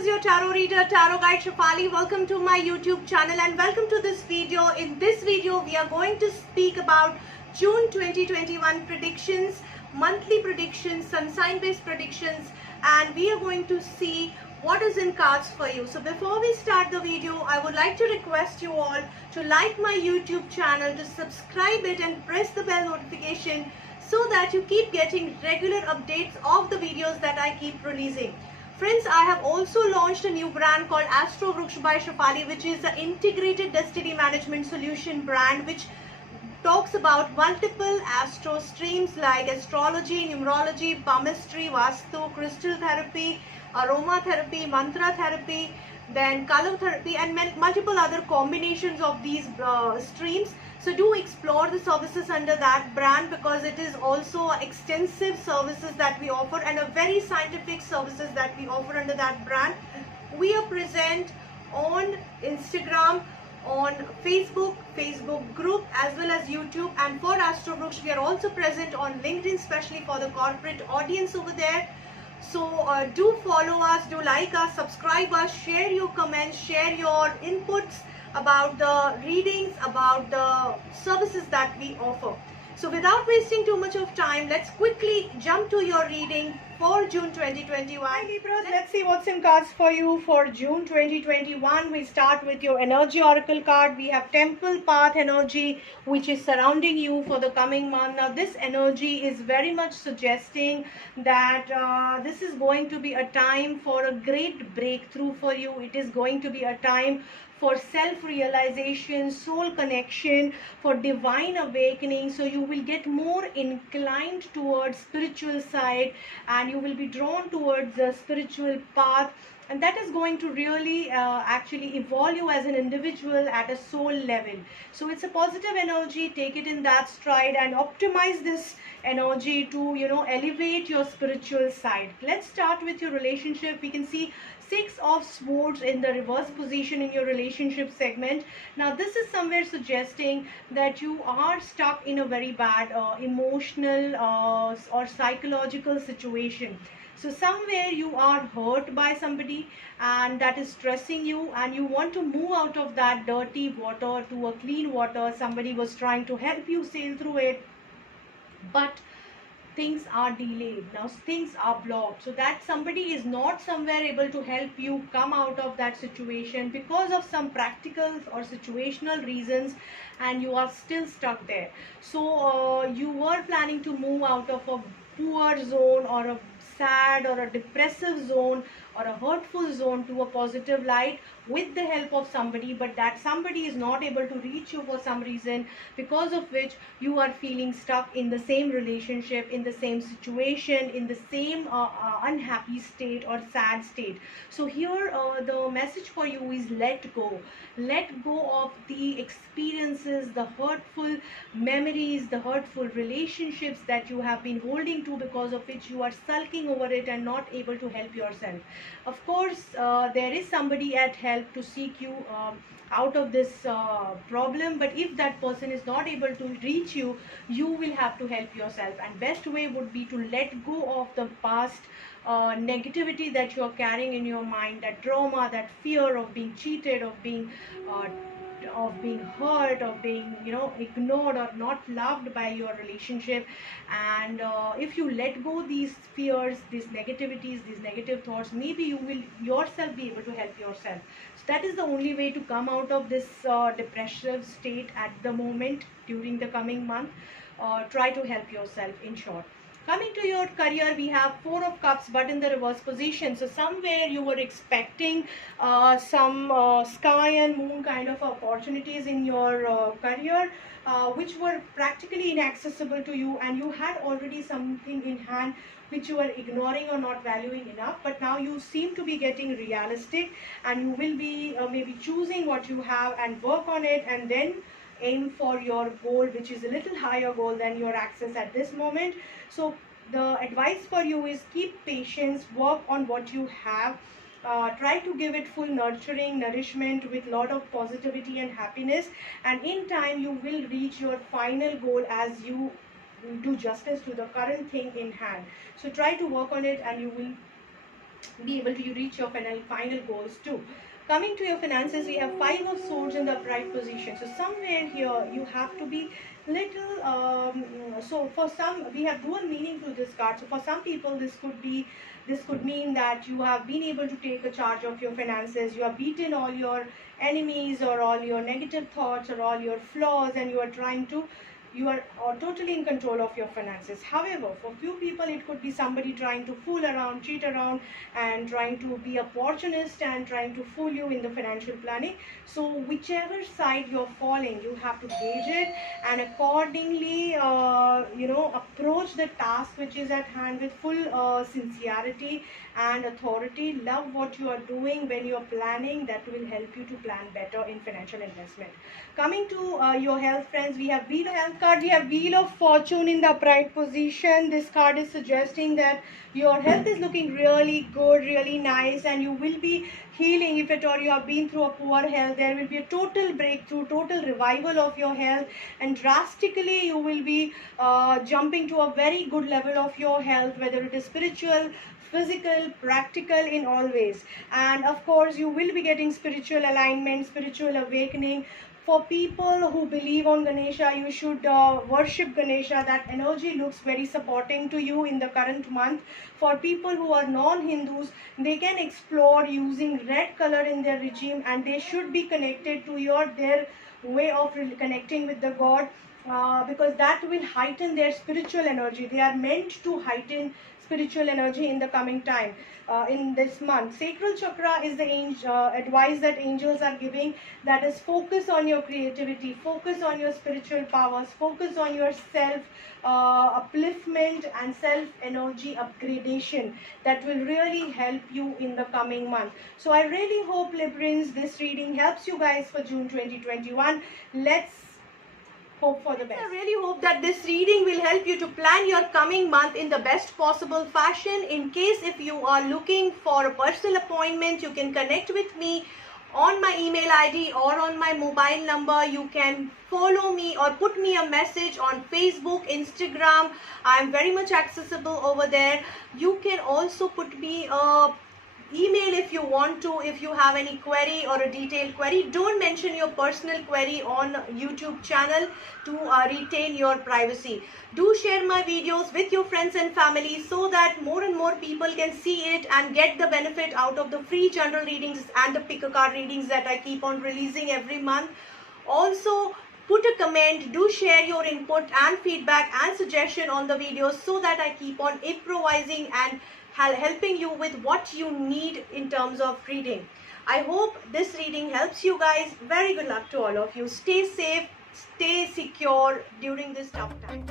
is your tarot reader, tarot guide Shefali. Welcome to my YouTube channel and welcome to this video. In this video, we are going to speak about June 2021 predictions, monthly predictions, sun sign based predictions, and we are going to see what is in cards for you. So before we start the video, I would like to request you all to like my YouTube channel, to subscribe it and press the bell notification so that you keep getting regular updates of the videos that I keep releasing. Friends, I have also launched a new brand called Astro Vruksh by Shefali, which is an integrated destiny management solution brand which talks about multiple astro streams like astrology, numerology, palmistry, vastu, crystal therapy, aromatherapy, mantra therapy, then color therapy, and multiple other combinations of these streams. So do explore the services under that brand, because it is also extensive services that we offer and a very scientific services that we offer under that brand. We are present on Instagram, on Facebook group, as well as YouTube, and for Astro Vruksh we are also present on LinkedIn, especially for the corporate audience over there. So do follow us, do like us, subscribe us, share your comments, share your inputs about the readings, about the services that we offer. So without wasting too much of time, let's quickly jump to your reading for June 2021. Hi Libras, let's see what's in cards for you for June 2021. We start with your energy oracle card. We have temple path energy, which is surrounding you for the coming month. Now this energy is very much suggesting that this is going to be a time for a great breakthrough for you. It is going to be a time for self-realization, soul connection, for divine awakening. So you will get more inclined towards spiritual side and you will be drawn towards the spiritual path, and that is going to really actually evolve you as an individual at a soul level. So it's a positive energy. Take it in that stride and optimize this energy to, you know, elevate your spiritual side. Let's start with your relationship. We can see Six of Swords in the reverse position in your relationship segment. Now this is somewhere suggesting that you are stuck in a very bad emotional or psychological situation. So somewhere you are hurt by somebody and that is stressing you, and you want to move out of that dirty water to a clean water. Somebody was trying to help you sail through it, but things are delayed. Now things are blocked, so that somebody is not somewhere able to help you come out of that situation because of some practical or situational reasons, and you are still stuck there. So you were planning to move out of a poor zone or a sad or a depressive zone or a hurtful zone to a positive light with the help of somebody, but that somebody is not able to reach you for some reason, because of which you are feeling stuck in the same relationship, in the same situation, in the same unhappy state or sad state. So here the message for you is let go of the experiences, the hurtful memories, the hurtful relationships that you have been holding to, because of which you are sulking over it and not able to help yourself. Of course there is somebody at help to seek you out of this problem, but if that person is not able to reach you, you will have to help yourself, and best way would be to let go of the past negativity that you are carrying in your mind, that trauma, that fear of being cheated, of being hurt, of being, you know, ignored or not loved by your relationship. And if you let go these fears, these negativities, these negative thoughts, maybe you will yourself be able to help yourself. So that is the only way to come out of this depressive state at the moment during the coming month. Try to help yourself, in short. Coming to your career, we have Four of Cups but in the reverse position. So somewhere you were expecting some sky and moon kind of opportunities in your career, which were practically inaccessible to you, and you had already something in hand which you were ignoring or not valuing enough. But now you seem to be getting realistic, and you will be maybe choosing what you have and work on it, and then aim for your goal, which is a little higher goal than your access at this moment. So the advice for you is keep patience, work on what you have, try to give it full nurturing, nourishment with lot of positivity and happiness, and in time you will reach your final goal as you do justice to the current thing in hand. So try to work on it and you will be able to reach your final goals too. Coming to your finances, we have Five of Swords in the upright position. So somewhere here you have to be little. So for some, we have dual meaning to this card. So for some people, this could mean that you have been able to take a charge of your finances. You have beaten all your enemies or all your negative thoughts or all your flaws, and you are totally in control of your finances. However, for few people it could be somebody trying to fool around, cheat around, and trying to be a opportunist and trying to fool you in the financial planning. So whichever side you're falling, you have to gauge it and accordingly approach the task which is at hand with full sincerity and authority. Love what you are doing when you're planning. That will help you to plan better in financial investment. Coming to your health, friends, we have Wheel of Health card. We have Wheel of Fortune in the upright position. This card is suggesting that your health is looking really good, really nice, and you will be healing. If at all you have been through a poor health, there will be a total breakthrough, total revival of your health, and drastically you will be jumping to a very good level of your health, whether it is spiritual, physical, practical, in all ways. And of course you will be getting spiritual alignment, spiritual awakening. For people who believe on Ganesha, you should worship Ganesha. That energy looks very supporting to you in the current month. For people who are non-Hindus, they can explore using red color in their regime, and they should be connected to their way of connecting with the God, because that will heighten their spiritual energy. They are meant to heighten spiritual energy in the coming time, in this month. Sacral chakra is the advice that angels are giving, that is focus on your creativity, focus on your spiritual powers, focus on your self upliftment and self energy upgradation. That will really help you in the coming month. So I really hope, Librans, this reading helps you guys for June 2021. Let's hope for the best. I really hope that this reading will help you to plan your coming month in the best possible fashion. In case if you are looking for a personal appointment, you can connect with me on my email ID or on my mobile number. You can follow me or put me a message on Facebook, Instagram. I am very much accessible over there. You can also put me a email if you want to, if you have any query or a detailed query. Don't mention your personal query on YouTube channel to retain your privacy. Do share my videos with your friends and family so that more and more people can see it and get the benefit out of the free general readings and the pick a card readings that I keep on releasing every month. Also, put a comment, do share your input and feedback and suggestion on the videos so that I keep on improvising and helping you with what you need in terms of reading. I hope this reading helps you guys. Very good luck to all of you. Stay safe, stay secure during this tough time.